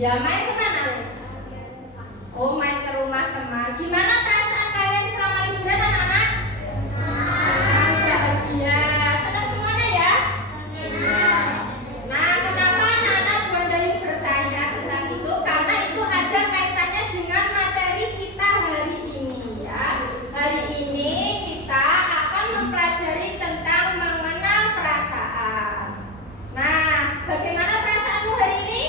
Ya, main kemana? Oh, main ke rumah teman. Gimana perasaan kalian selama liburan, anak-anak? Bahagia. Senang semuanya ya? Nah, kenapa anak-anak Buandayu bertanya tentang itu? Karena itu ada kaitannya dengan materi kita hari ini ya. Hari ini kita akan mempelajari tentang mengenal perasaan. Nah, bagaimana perasaanmu hari ini?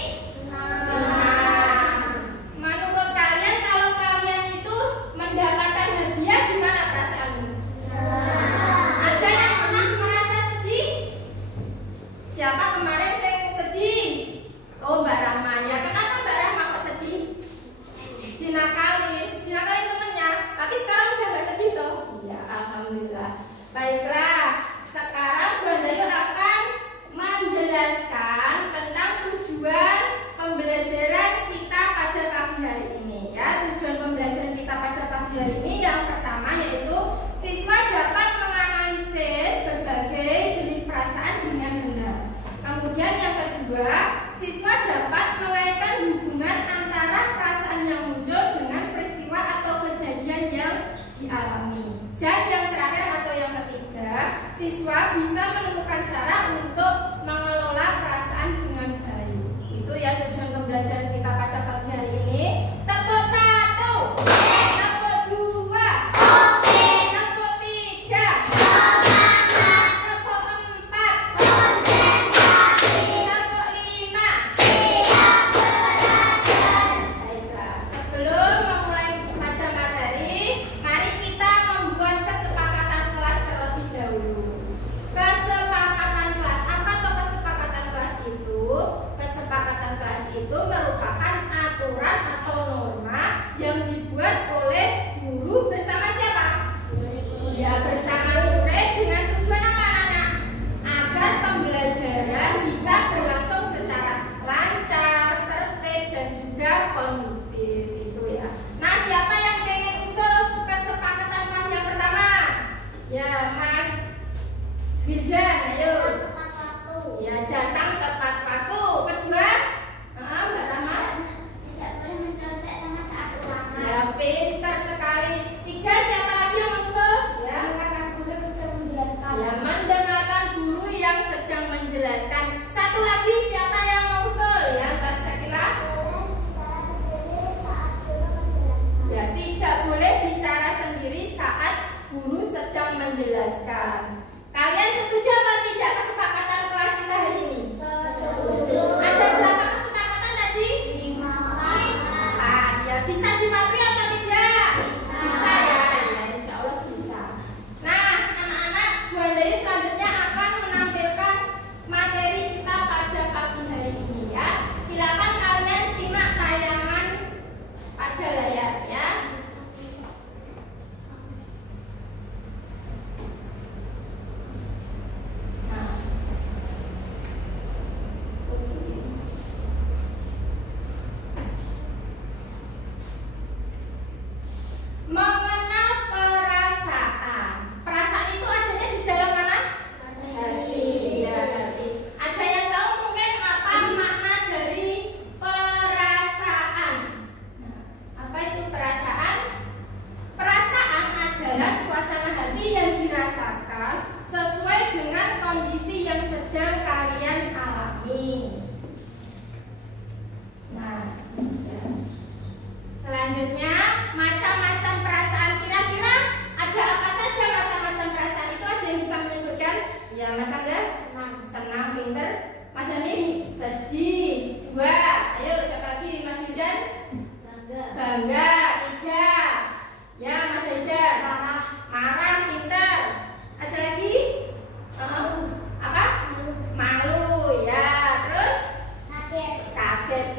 Menurut kalian, kalau kalian itu mendapatkan hadiah, gimana perasaanmu? Ada yang pernah merasa sedih? Siapa kemarin yang sedih? Oh, Mbak Rahma ya. Kenapa Mbak Rahma kok sedih? Dinakalin temennya. Tapi sekarang udah nggak sedih toh? Ya, alhamdulillah. Baiklah, sekarang Buandayu akan menjelaskan tentang tujuan pembelajaran kita pada pagi hari ini ya. Tujuan pembelajaran kita pada pagi hari ini yang pertama yaitu siswa dapat menganalisis berbagai jenis perasaan dengan benar. Kemudian yang kedua, siswa dapat mengaitkan hubungan antara perasaan yang muncul dengan peristiwa atau kejadian yang dialami. Dan yang terakhir atau yang ketiga, siswa bisa menemukan cara untuk mengelola perasaan dengan baik. Itu ya tujuan pembelajaran kita pada pagi hari ini. Tepuk 1, tepuk 2, tepuk 3, tepuk 4, tepuk 5. Baiklah, sebelum memulai pada materi, mari kita membuat kesepakatan kelas terlebih dahulu. Kesepakatan kelas, apa tuh kesepakatan kelas itu? Kesepakatan kelas itu merupakan aturan atau norma yang dibuat oleh guru bersama siapa? Ya, bersama murid dengan tujuan apa, anak-anak? Agar pembelajaran bisa berlangsung secara lancar, tertib, dan juga kondusif. Itu ya. Nah, siapa yang pengen usul kesepakatan kelas yang pertama? Ya, Mas Wildan, ayo. Ya, datang tepat waktu. Kedua, Mbak Rahma. Tidak boleh mencontek teman saat ulangan. Ya, pintar sekali. 3, siapa lagi yang mengusul? Ya. Mendengarkan guru sedang menjelaskan. Ya, mendengarkan guru yang sedang menjelaskan. 1 lagi siapa yang mengusul? Ya, Mbak Syakila. Ya, tidak boleh bicara sendiri saat guru sedang menjelaskan. Kalian setuju apa tidak kesepakatan kelas kita hari ini?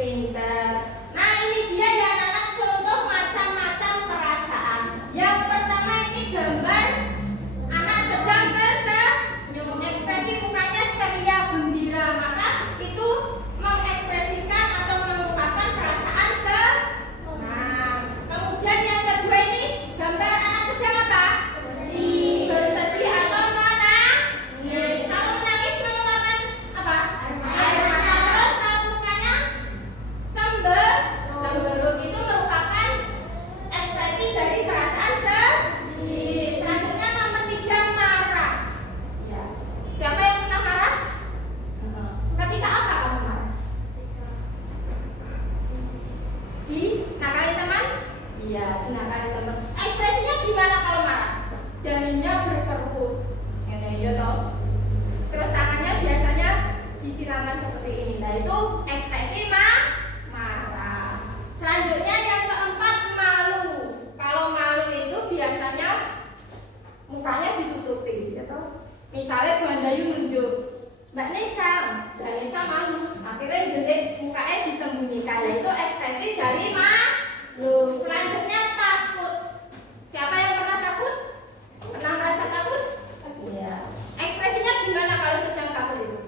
pinter. Nah ini dia ya anak-anak contoh macam-macam perasaan. Yang pertama ini gambar anak sedang tersenyum, ekspresi mukanya ceria, gembira, maka itu mengekspresikan atau mengungkapkan perasaan senang. Kemudian yang kedua ini gambar anak sedang apa? Bersedih atau menangis. Kalau menangis mengeluarkan apa? Air mata. Terus raut mukanya cemberut, itu merupakan ekspresi dari perasaan sedih. Selanjutnya nomor 3 marah. Ya. Siapa yang pernah marah? Ketika apa kamu marah? Dinakalin teman? Iya, dinakalin teman. Ekspresinya gimana kalau marah? Dahinya berkerut. Ya toh. Terus tangannya biasanya disiramkan seperti ini. Nah, itu ekspresi marah. Selanjutnya yang keempat malu. Kalau malu itu biasanya mukanya ditutupi, ya toh. Misalnya Bu Handayu nunjuk, Mbak Nesa malu. Akhirnya delik mukanya disembunyikan. Nah, itu ekspresi dari malu. Selanjutnya takut. Siapa yang pernah takut? Pernah merasa takut? Iya. Ekspresinya gimana kalau sedang takut itu?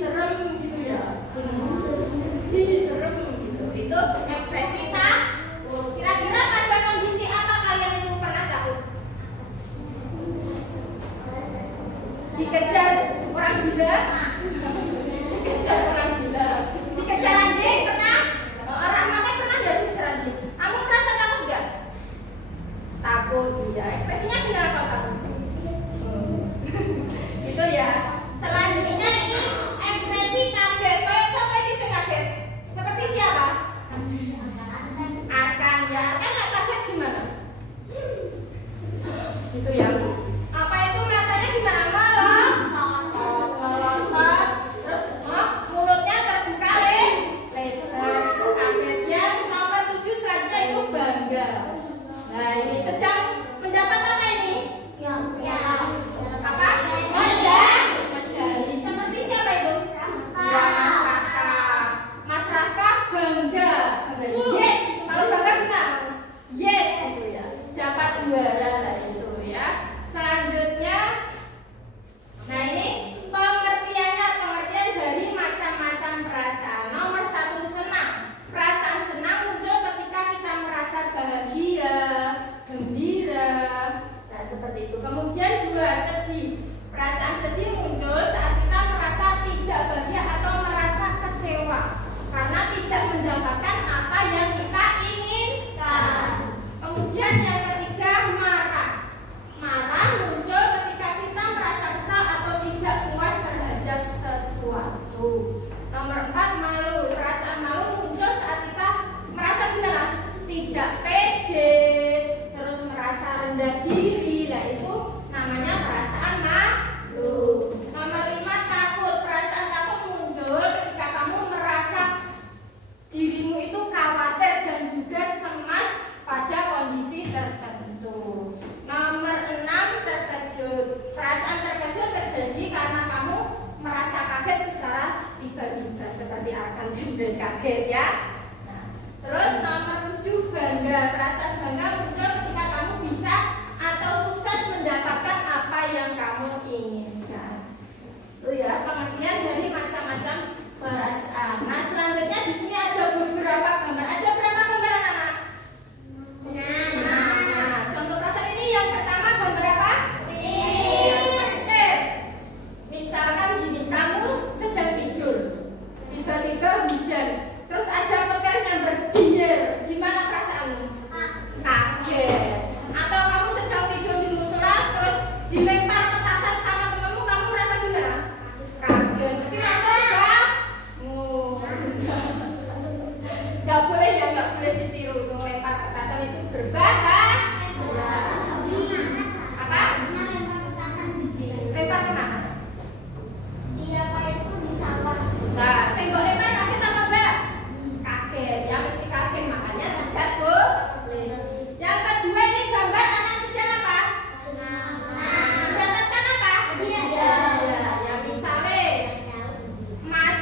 Serem gitu ya. Serem gitu. Itu ekspresi takut. Kira-kira pada kondisi apa kalian itu pernah takut? Dikejar orang gila? Dikejar orang gila. Dikejar anjing pernah? Orang makai pernah nggak dikejar anjing? Kamu merasa takut nggak? Takut ya. Ekspresinya gimana kalau takut? Gitu ya. Selanjutnya ini ekspresi kaget. Kayak siapa yang bisa kaget? Seperti siapa? Arkan ya. Arkan nggak kaget gimana? Gitu ya. Apa itu matanya gimana? Melotot. Terus mulutnya terbuka lebar. Itu kagetnya. Nomor 7 selanjutnya itu bangga. Nah ini sedang mendapat apa ini? Apa? Medali. Seperti siapa itu? Ya, Mas Raka. Mas Raka bangga. Yes. Kalau bangga gimana? Yes gitu ya. Dapat juara lah itu ya. Selanjutnya, nah ini pengertian dari macam-macam perasaan. Nomor 1 senang. Perasaan senang muncul ketika kita merasa bahagia, gembira. Nah seperti itu. Kemudian 2 sedih. Perasaan sedih muncul saat kita merasa tidak bahagia atau merasa kecewa karena tidak mendapatkan apa yang kita inginkan. Kemudian yang ketiga marah. Marah muncul ketika kita merasa kesal atau tidak puas terhadap sesuatu. Nomor 4 malu. Perasaan malu muncul saat kita merasa gimana? Tidak pede, terus merasa rendah diri. Nah itu namanya perasaan malu. Nomor 5 takut. Perasaan takut muncul ketika kamu merasa dirimu itu khawatir dan juga cemas pada kondisi tertentu. Nomor 6 terkejut. Perasaan terkejut terjadi karena kamu merasa kaget secara tiba-tiba seperti akan kaget ya. Nah, terus nomor 7 bangga. Perasaan bangga muncul ketika kamu bisa atau sukses mendapatkan apa yang kamu inginkan. Itu ya pengertian dari macam-macam perasaan. Nah selanjutnya di sini ada beberapa gambar. Ada berapa gambar anak-anak? Nah, contoh perasaan ini yang pertama gambar apa? Petir. Misalkan gini, kamu sedang tidur, tiba-tiba hujan, terus ada petir yang berdier. Gimana perasaanmu? Kaget. Atau kamu sedang tidur di musola, terus dilempar petasan sama temanmu, kamu merasa gimana? Kaget. Mesti langsung bangun. Gak boleh ya, gak boleh ditiru. Itu melempar petasan itu berbahaya. Apa? Lempar kemana? Nah, senggol lempar kaget apa enggak? Kaget, ya mesti kaget, makanya tidak boleh. Yang kedua ini gambar anak sedang apa? Mendapatkan apa? Ya misalnya Mas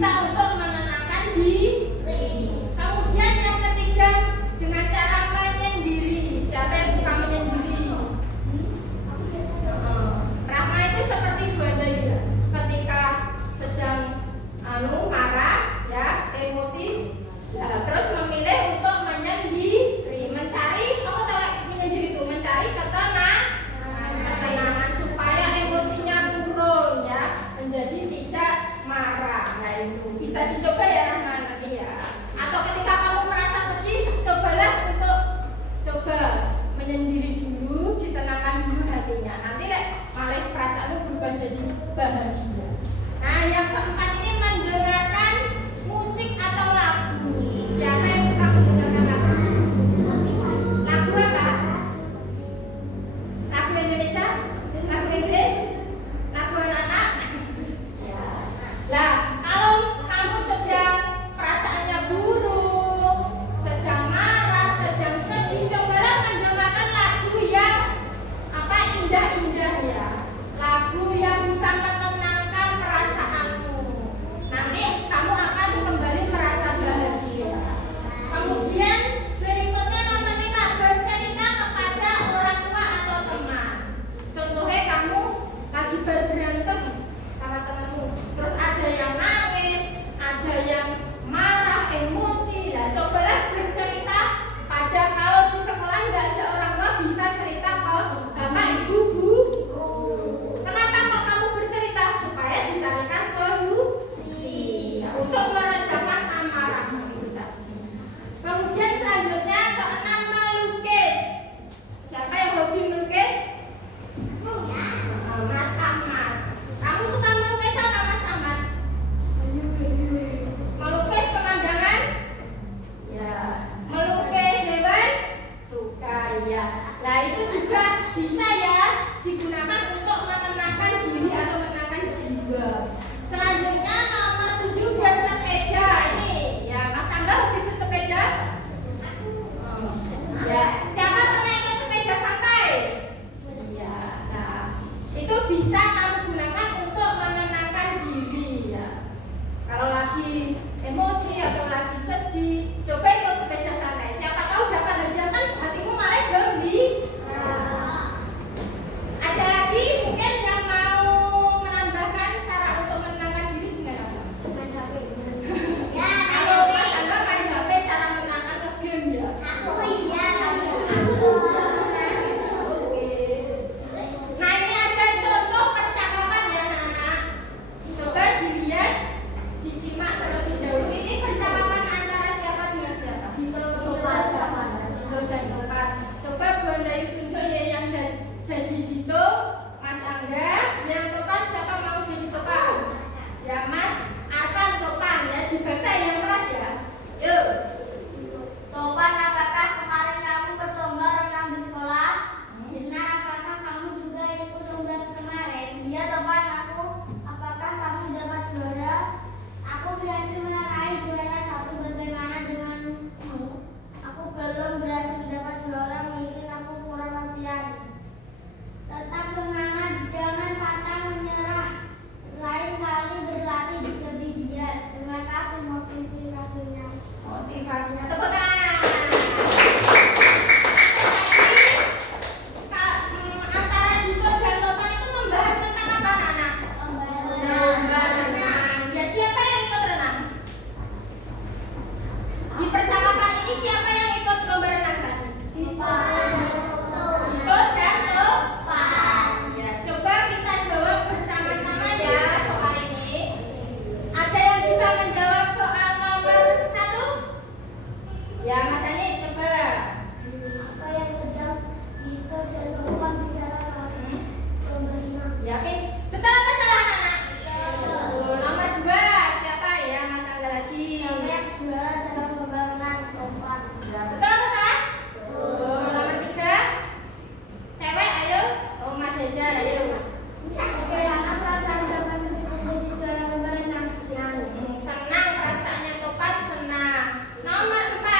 bisa untuk menenangkan diri. Kemudian yang ketiga, dengan cara menyendiri. Siapa yang suka menyendiri? Rahma itu seperti Bu Andayu, ketika sedang marah, ya, emosi, ya, terus memilih untuk menyendiri, mencari, kamu tahu menyendiri itu mencari ketenangan supaya emosinya turun, ya, menjadi tidak marah. Nah itu bisa dicoba ya Rahma nanti ya. Atau ketika kamu merasa sedih, cobalah untuk coba menyendiri dulu, ditenangkan dulu hatinya. Nanti malah perasaanmu berubah jadi bahagia. Nah yang keempat ini mendengarkan musik atau lagu. Siapa yang suka mendengarkan lagu? Lagu apa? Lagu Indonesia? Lagu Inggris? Lagu anak-anak? Ya. Lah, kalau kamu sedang perasaannya buruk, sedang marah, sedang sedih, cobalah mendengarkan lagu yang indah-indah ya. Lagu yang bisa menenangkan perasaanmu. Nanti kamu akan kembali merasa bahagia. Kemudian berikutnya nomor 5, bercerita kepada orang tua atau teman. Contohnya kamu lagi berantem sama temanmu, terus ada yang nangis, ada yang marah, emosi. Nah, cobalah bercerita pada, kalau di sekolah nggak ada orang tua, bisa cerita ke bapak, ibu, guru. Kenapa kok kamu bercerita? Supaya dicarikan solusi untuk meredakan amarahmu itu tadi. Kemudian selanjutnya keenam, melukis. Siapa yang hobi melukis? Mas Ahmad. Kamu suka melukis apa Mas Ahmad? Melukis pemandangan? Ya. Melukis hewan? Suka ya. Nah itu juga bisa ya digunakan untuk menenangkan diri atau menenangkan jiwa. Selanjutnya nomor 7, bersepeda. Ini ya, Mas Angga hobi bersepeda? Ya. Siapa pernah ikut sepeda santai? Ya. Nah, itu bisa kamu gunakan untuk menenangkan diri ya. Kalau lagi emosi atau lagi sedih, coba ikut sepeda santai. Siapa tahu dapat hajatan, hatimu malah gembira. Ada lagi mungkin yang mau menambahkan cara untuk menenangkan diri dengan apa? Kalau Mas Angga main HP, cara menenangkan nge-game ya? Oke. Nah ini ada contoh percakapan ya anak-anak. Coba dilihat, disimak terlebih dahulu. Ini percakapan antara siapa dengan siapa? Dito dan Topan. Coba Bu Andayu tunjuk ya yang jadi Dito, Mas Angga. Yang Topan siapa mau jadi Topan? Ya Mas Arkan Topan ya, dibaca yang keras ya. Yuk. Topan, apakah kemarin kamu ke lomba renang di sekolah? Benar, apakah kamu juga ikut lomba kemarin? Iya Topan, apakah kamu dapat juara? Aku berhasil meraih juara 1. Bagaimana denganmu? Aku belum berhasil mendapat juara, mungkin aku kurang latihan. Tetap semangat, jangan pantang menyerah. Lain kali berlatih lebih giat. Terima kasih motivasinya. Tepuk tangan. Antara Dito dan Topan itu membahas tentang apa anak-anak? Lomba renang. Ya siapa yang ikut renang? Di percakapan ini siapa yang ikut lomba renang tadi? Dito dan Topan. Ya, coba kita jawab bersama-sama ya soal ini. Ada yang bisa menjawab soal nomor 1? Ya Mas Ani coba. Apa yang sedang Dito dan Topan bicarakan? Lomba renang. Ya betul apa salah anak-anak? Betul. Nomor 2 siapa ya? Mas Angga lagi. Siapa yang juara dalam lomba renang? Topan. Ya betul apa salah? Betul. Nomor 3 cewek ayo. Oh Mas Haidar ayo. Bagaimana perasaan Topan ketika menjadi juara lomba renang? Senang perasaannya Topan, senang. Nomor 4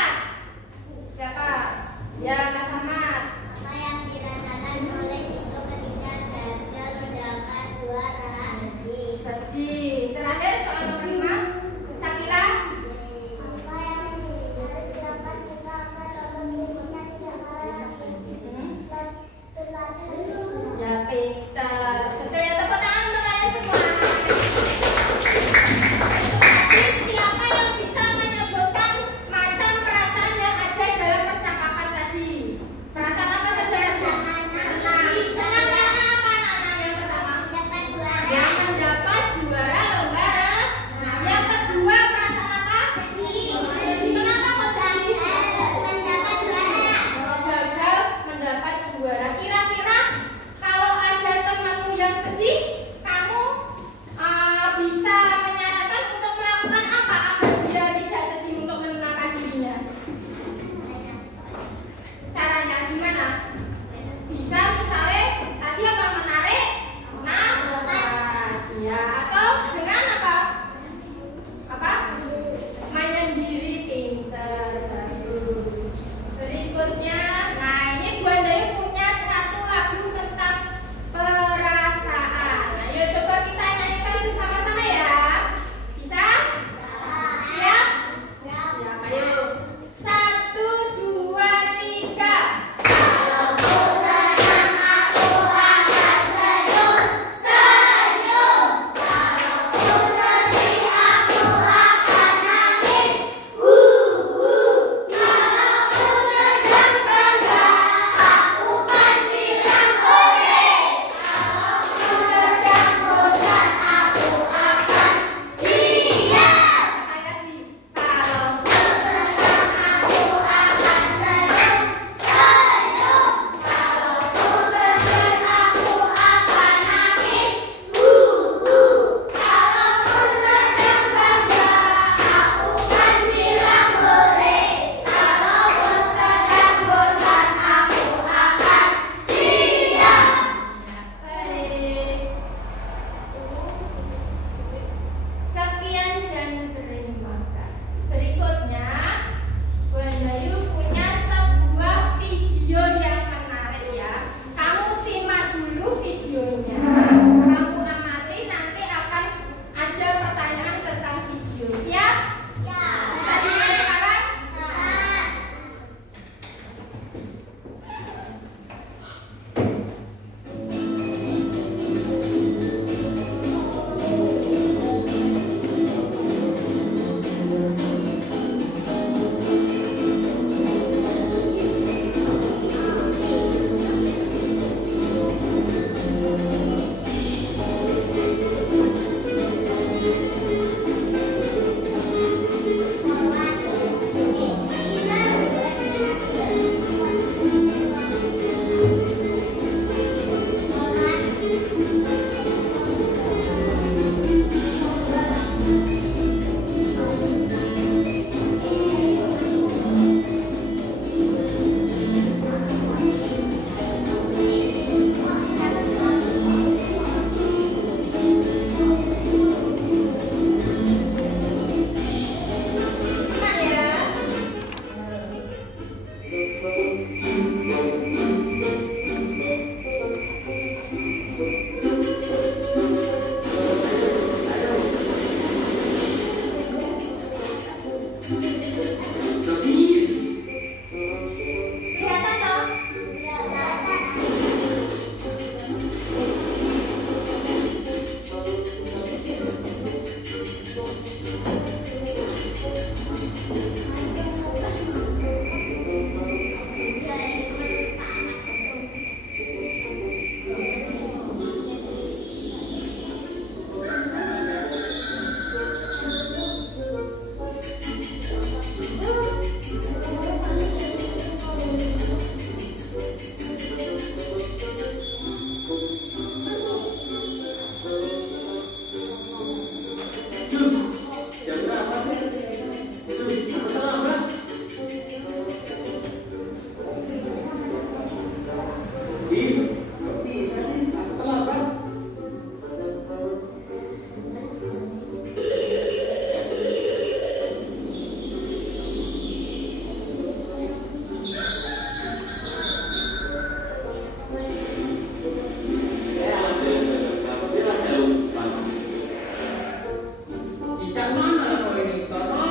Cicak mana kau ini? Tono,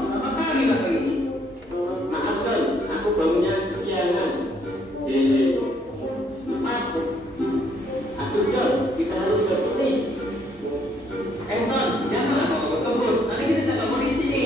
kenapa kali kau ini? Maaf John, aku bangunnya kesiangan. Cepat. Aduh John, kita harus ke sini. Ton, janganlah kau ke kebun. Nanti kita tak mau di sini.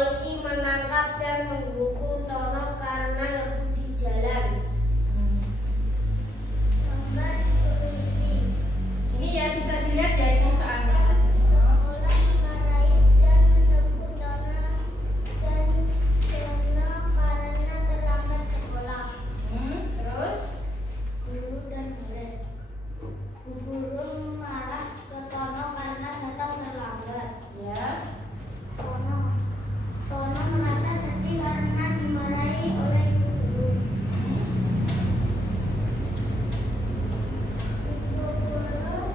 Polisi menangkap dan menghukum Tono karena ngebut di jalan. Gambar security. Ini ya bisa dilihat ya ini soalnya. Sekolah memarahi dan menegur Tono dan Tono karena terlambat sekolah. Terus Guru dan murid. Bu guru marah ke Tono karena datang terlambat. ya. Tono merasa sedih karena dimarahi oleh ibu guru. Ibu guru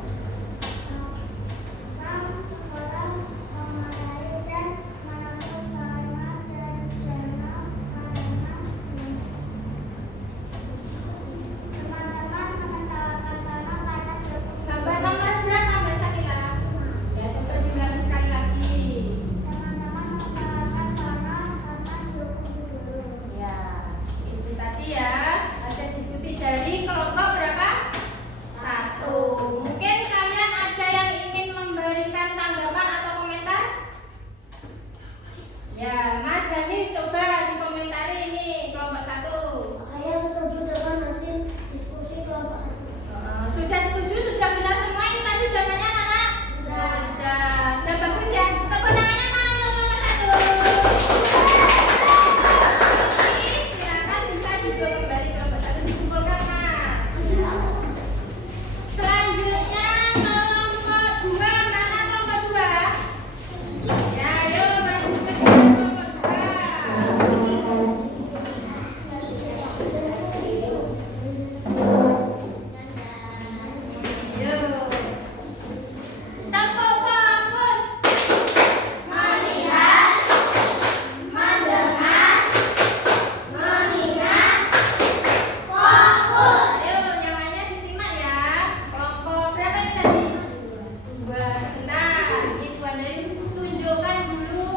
sang sekolah memarahi dan menegur Tono dan Jono karena teman-teman menertawakan Tono karena Gambar nomor berapa Mbak Sakila? Ya coba diulangi sekali lagi. teman-teman menertawakan Tono karena dihukum guru. Ya, itu tadi ya hasil diskusi dari kelompok berapa? 1. Mungkin kalian ada yang ingin memberikan tanggapan atau komentar? Ya, Mas Dani coba dikomentari ini kelompok 1. Saya setuju dengan hasil diskusi kelompok 1. Sudah setuju? Sudah benar semua ini tadi jawabannya anak-anak? Sudah bagus ya. Tepuk tangannya mana untuk kelompok 1? Ini silakan bisa juga kembali kelompok 1 dikumpulkan Mas. Selanjutnya kelompok 2 mana kelompok 2? Ya, ayo lanjut ke kelompok 2. Yo. Tepuk fokus. Melihat, mendengar, mengingat, fokus. Ayo nyawanya disimak ya. Kelompok berapa ini tadi? 2. Sebentar. Ibu Anda tunjukkan dulu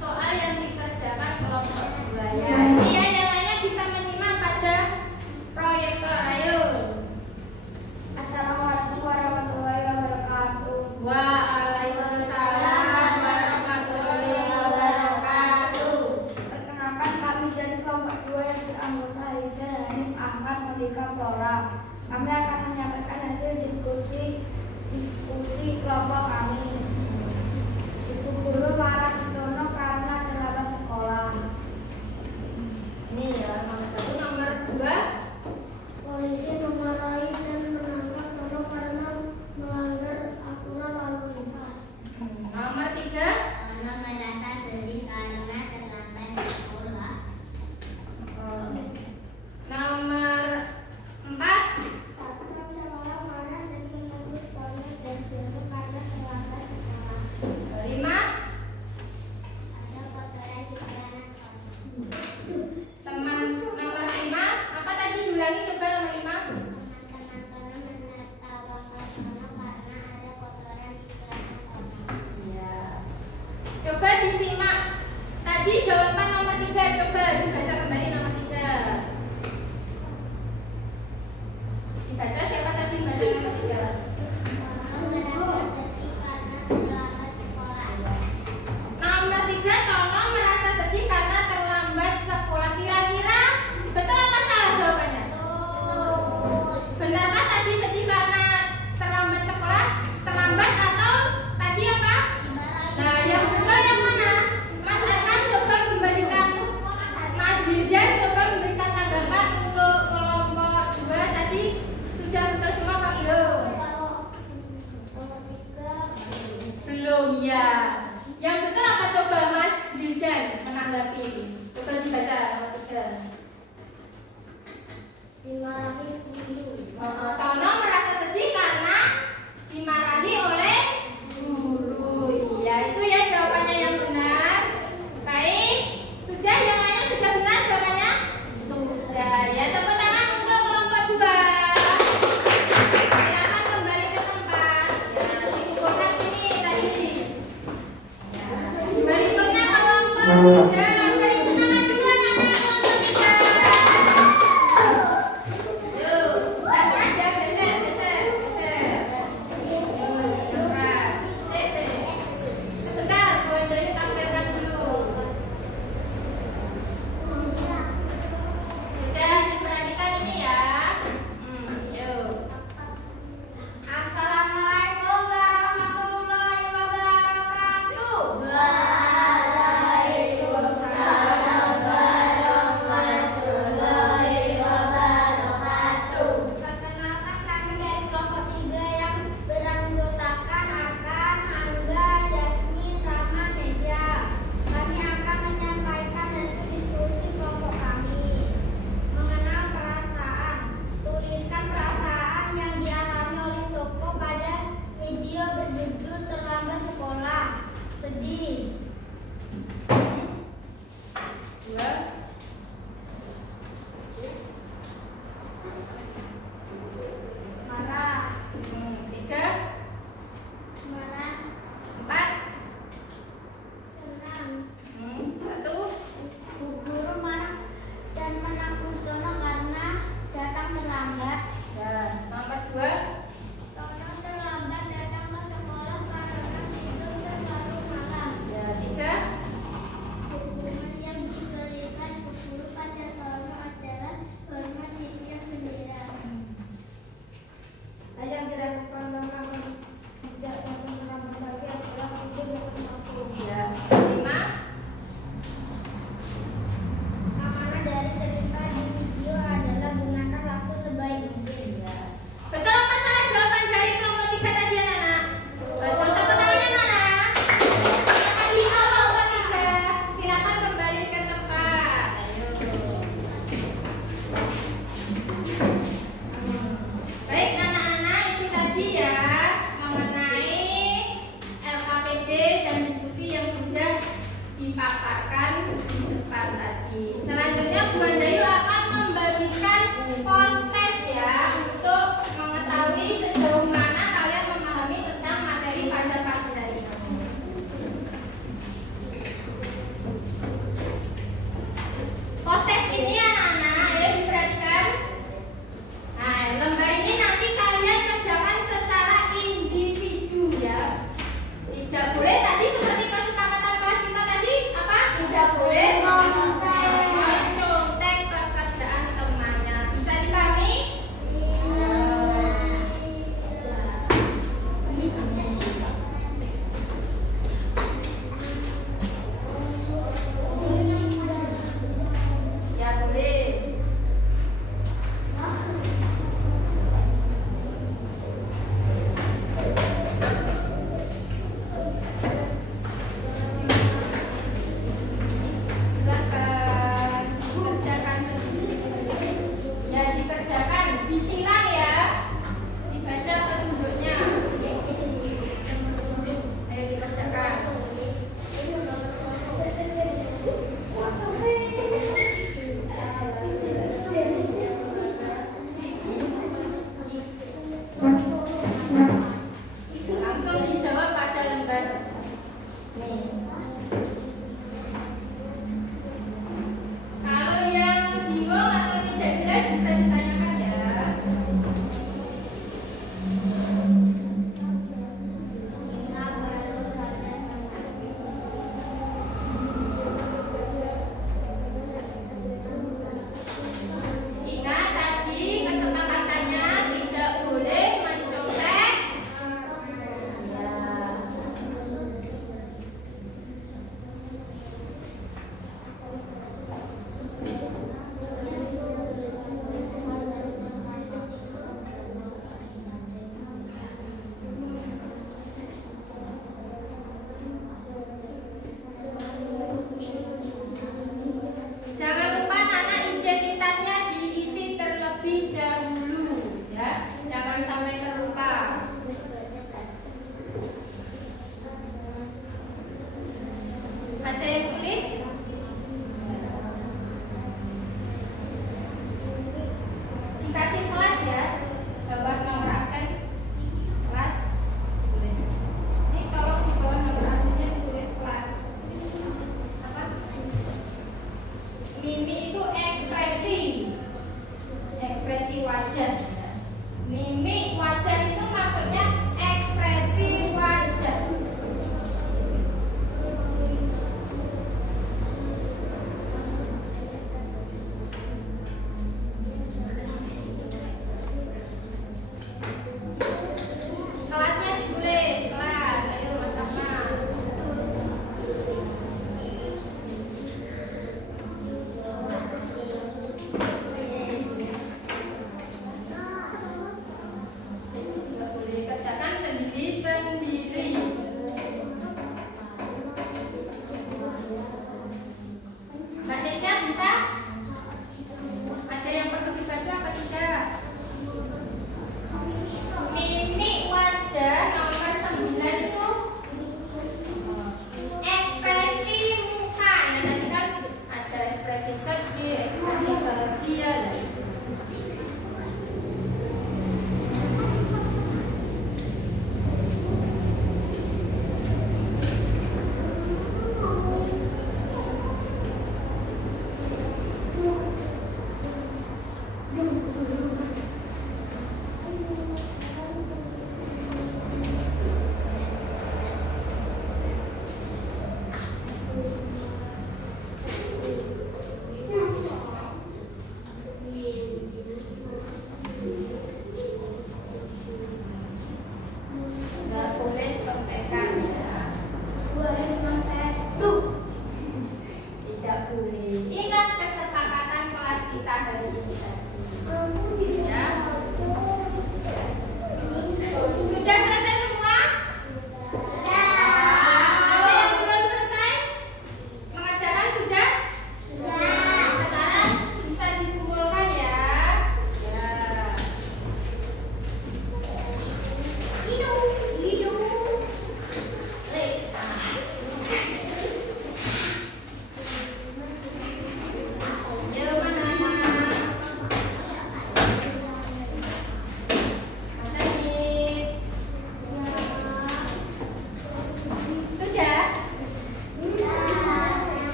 soal yang dikerjakan kelompok 2 ya. Ini ya yang lainnya bisa menyimak pada proyektor. Ayo. Assalamualaikum warahmatullahi wabarakatuh. Waalaikumsalam warahmatullahi wabarakatuh. Perkenalkan kami dari kelompok 2 yang beranggota Haida, Hanif, Ahmad, Merdeka, Flora. Kami akan menyampaikan hasil diskusi kelompok kami. Ibu guru marah ke Tono karena terlambat sekolah. Ini ya nomor 1. Nomor 2. Polisi memarahi dan menangkap Tono karena melanggar aturan lalu lintas. Nomor 3. Tono merasa sedih karena terlambat sekolah. Nomor 4. Satpam sekolah marah dan menegur Tono dan Jono karena terlambat sekolah. 5. Ada kotoran di celana Tono. Teman nomor 5. Apa tadi diulangi coba nomor 5? Teman-teman Tono menertawakan Tono karena ada kotoran di celana Tono. Iya. Coba disimak. Tadi jawaban nomor 3. Coba dibaca kembali nomor 3. Dibaca siapa tadi baca nomor 3? Tono merasa sedih karena terlambat sekolah. Nomor 3. Tono merasa sedih karena terlambat sekolah. Kira-kira betul apa salah jawabannya? Benarkah tadi sedih karena terlambat sekolah? Terlambat atau tadi apa? Nah, yang betul yang mana? Mas Arkan coba memberikan, Mas Birjan coba memberikan tanggapan untuk kelompok 2 tadi sudah betul semua apa belum? Belum ya. Yang betul apa coba Mas Birjan menanggapi? Coba dibaca nomor 3. Dimarahi guru.